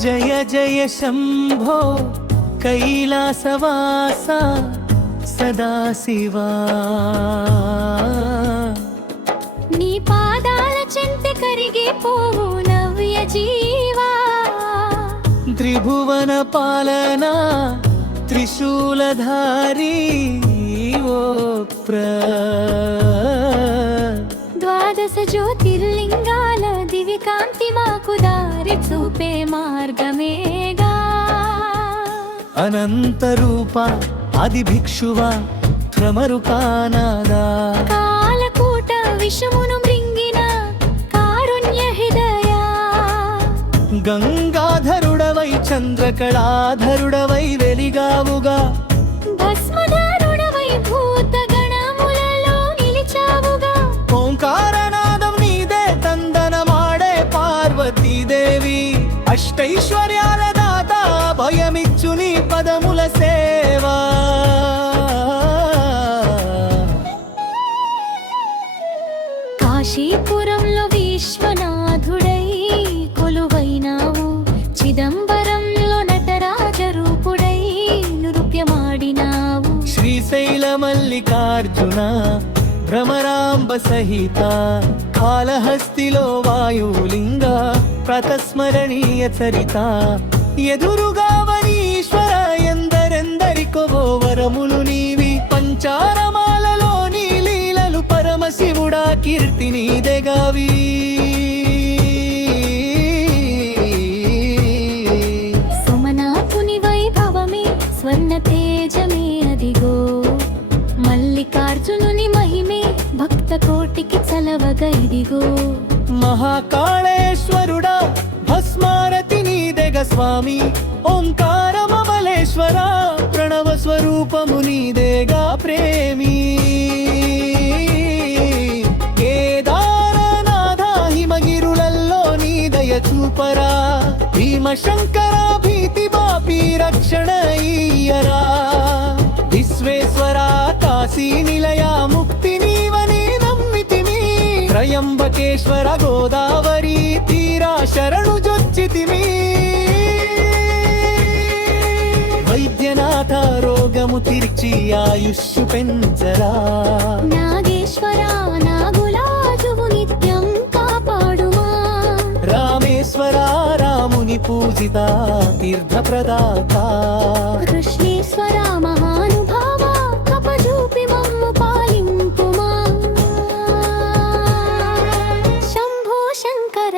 జయ జయ శంభో కైలాసవాస సదాశివా నీ పాదాల చెంత కరిగిపోవు నవ్య జీవా త్రిభువన పాలన త్రిశూలధారి ఓ ద్వాదశ జ్యోతిర్లింగాల దివికాంతి మాకు దారి చూపే మార్గమేగా అనంత రూప ఆది భిక్షువ భ్రమరుకానాదా కాలకూట విషమును మృంగిన కారుణ్య హృదయ గంగాధరుడవై చంద్రకళాధరుడవై వెలిగావుగా భస్మధారుడవై భూత గణములలో నిలిచావుగా ఓంకారనాదం నీదే తందనమాడే పార్వతీదేవి అష్టైశ్వర్యాల దాత భయమిచ్చు నీ పదముల సేవా కాశీపురంలో విశ్వనాథుడై కొలువైనావు చిదంబరంలో నటరాజ రూపుడై నృత్యమాడినావు శ్రీశైల మల్లికార్జున భ్రమరాంబ సహిత కాళహస్తిలో వాయులింగ ప్రతస్మరణీయ చరిత ఎదురుగావనీశ్వర ఎందరెందరికో వరములు నీవి పంచారమాలలో నీ లీలలు పరమశివుడా కీర్తి నీదెగావి సుమనాథుని వైభవమే స్వర్ణ తేజమే అదిగో మల్లికార్జునుని మహిమే భక్త కోటికి చలవగ ఇదిగో మహాకాళేశ్వరుడా భస్మారతి నీదెగ స్వామి ఓంకారమమలేశ్వర ప్రణవ స్వరూపము నీదేగా ప్రేమి కేదారనాథ హిమగిరులలో నీ దయ చూపరా భీమశంకర భీతి బాపి రక్షణ ఇయ్యరా విశ్వేశ్వర కాశీ నిలయ ముక్తి నీవని నమ్మితిమి త్రయంబకేశ్వర గోదావరి తీరా శరణు జొచ్చితిమి వైద్యనాథ రోగము తీర్చి ఆయుష్షు పెంచరా నాగేశ్వర నాగులాజువు నిత్యం కాపాడుమా రామేశ్వర రాముని పూజిత తీర్థ ప్రదాత కృష్ణేశ్వర మహానుభావ కపజూపి మమ్ము పాలింపుమా శంభో శంకర